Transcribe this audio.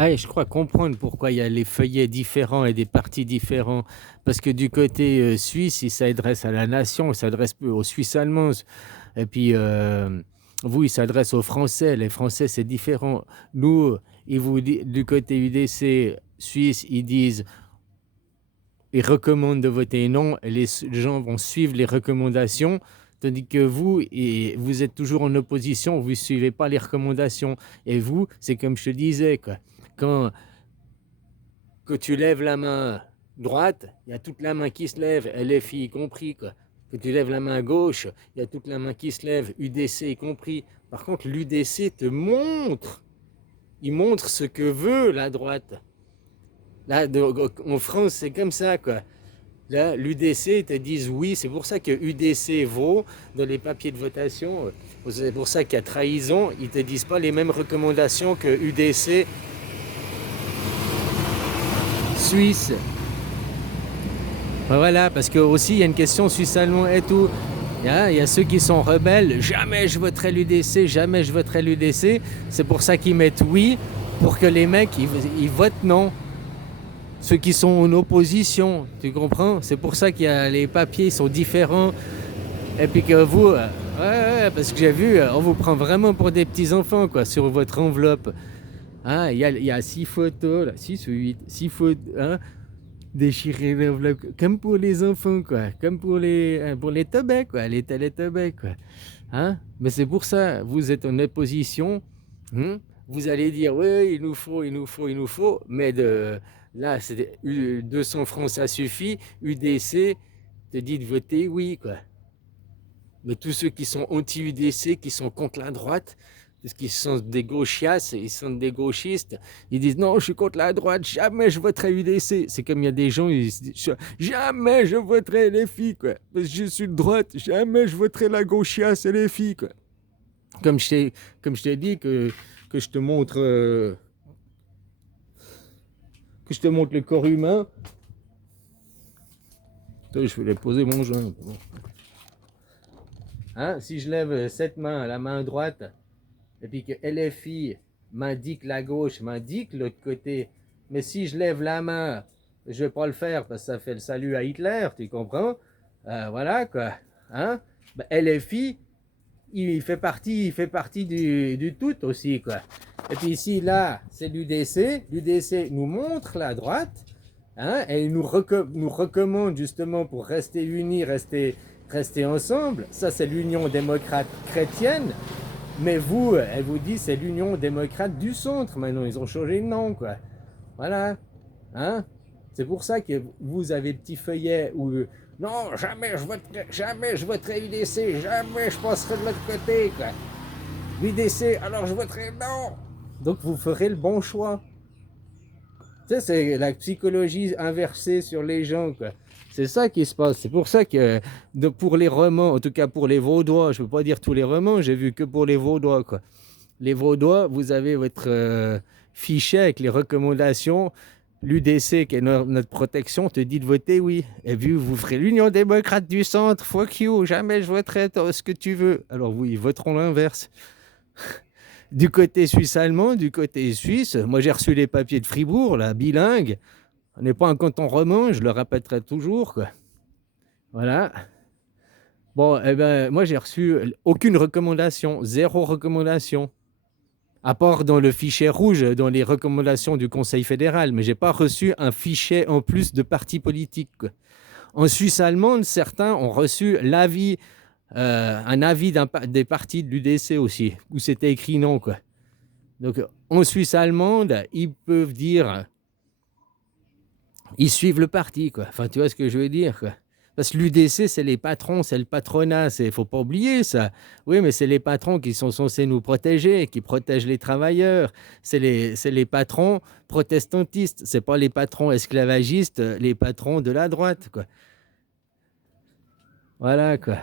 Ah, et je crois comprendre pourquoi il y a les feuillets différents et des partis différents. Parce que du côté suisse, il s'adresse à la nation, il s'adresse peu aux Suisses allemands. Et puis, vous, il s'adresse aux Français. Les Français, c'est différent. Nous, du côté UDC suisse, ils disent, ils recommandent de voter non, et les gens vont suivre les recommandations. Tandis que vous, et vous êtes toujours en opposition, vous ne suivez pas les recommandations. Et vous, c'est comme je te disais, quoi. Quand que tu lèves la main droite, il y a toute la main qui se lève, LFI y compris, quoi. Que tu lèves la main gauche, il y a toute la main qui se lève, UDC y compris. Par contre, l'UDC te montre, il montre ce que veut la droite. Là, en France, c'est comme ça, quoi. Là, l'UDC te disent oui, c'est pour ça que UDC vaut dans les papiers de votation. C'est pour ça qu'il y a trahison, ils te disent pas les mêmes recommandations que UDC Suisse. Voilà, parce que aussi il y a une question suisse-allemand et tout. Il y a ceux qui sont rebelles, jamais je voterai l'UDC, jamais je voterai l'UDC. C'est pour ça qu'ils mettent oui, pour que les mecs ils votent non. Ceux qui sont en opposition, tu comprends? C'est pour ça qu'il y a les papiers sont différents. Et puis que vous, ouais, parce que j'ai vu, on vous prend vraiment pour des petits enfants quoi sur votre enveloppe. Hein, il y a 6 photos, là, 6 ou 8, 6 photos, hein, déchirer l'enveloppe, comme pour les enfants, quoi. Comme pour les teubés, quoi. Les téléteubés, quoi. Hein? Mais c'est pour ça, vous êtes en opposition. Hein, vous allez dire, oui, il nous faut, il nous faut, il nous faut. Mais là, c'est 200 francs, ça suffit. UDC te dit de voter oui, quoi. Mais tous ceux qui sont anti-UDC, qui sont contre la droite, parce qu'ils sont des gauchias, ils sont des gauchistes, ils disent non, je suis contre la droite, jamais je voterai UDC. C'est comme il y a des gens, ils se disent jamais je voterai les filles, quoi. Parce que je suis de droite, jamais je voterai la gauchias et les filles, quoi. Comme je t'ai dit que je te montre le corps humain. Attends, je vais poser mon joint. Hein, si je lève cette main, la main droite, et puis que LFI m'indique la gauche, m'indique l'autre côté, mais si je lève la main, je vais pas le faire parce que ça fait le salut à Hitler, tu comprends? Voilà quoi. Hein? Ben, LFI, il fait partie du tout aussi quoi. Et puis ici là, c'est l'UDC nous montre la droite, hein, et il nous recommande justement pour rester unis, rester ensemble. Ça c'est l'Union démocrate chrétienne. Mais vous, elle vous dit c'est l'Union démocrate du centre. Maintenant, ils ont changé de nom, quoi. Voilà. Hein? C'est pour ça que vous avez le petit feuillet où non, jamais je voterai UDC, jamais je passerai de l'autre côté, quoi. UDC, alors je voterai non. Donc vous ferez le bon choix. Tu sais, c'est la psychologie inversée sur les gens, quoi. C'est ça qui se passe. C'est pour ça que pour les romans, en tout cas pour les Vaudois, je ne peux pas dire tous les romans, j'ai vu que pour les Vaudois, quoi. Les Vaudois, vous avez votre fichier avec les recommandations. L'UDC, qui est notre protection, te dit de voter oui. Et vu vous ferez l'Union démocrate du centre, fuck you, jamais je voterai ce que tu veux. Alors oui, ils voteront l'inverse. Du côté suisse-allemand, du côté suisse, moi j'ai reçu les papiers de Fribourg, là, bilingue. On n'est pas un canton roman, je le répéterai toujours, quoi. Voilà. Bon, eh ben, moi j'ai reçu aucune recommandation, zéro recommandation. À part dans le fichier rouge, dans les recommandations du Conseil fédéral, mais j'ai pas reçu un fichier en plus de partis politiques, quoi. En Suisse allemande, certains ont reçu un avis des partis de l'UDC aussi, où c'était écrit non, quoi. Donc en Suisse allemande, ils peuvent dire, ils suivent le parti, quoi. Enfin, tu vois ce que je veux dire, quoi. Parce que l'UDC, c'est les patrons, c'est le patronat, il ne faut pas oublier ça. Oui, mais c'est les patrons qui sont censés nous protéger, qui protègent les travailleurs. C'est les patrons protestantistes, ce n'est pas les patrons esclavagistes, les patrons de la droite, quoi. Voilà, quoi.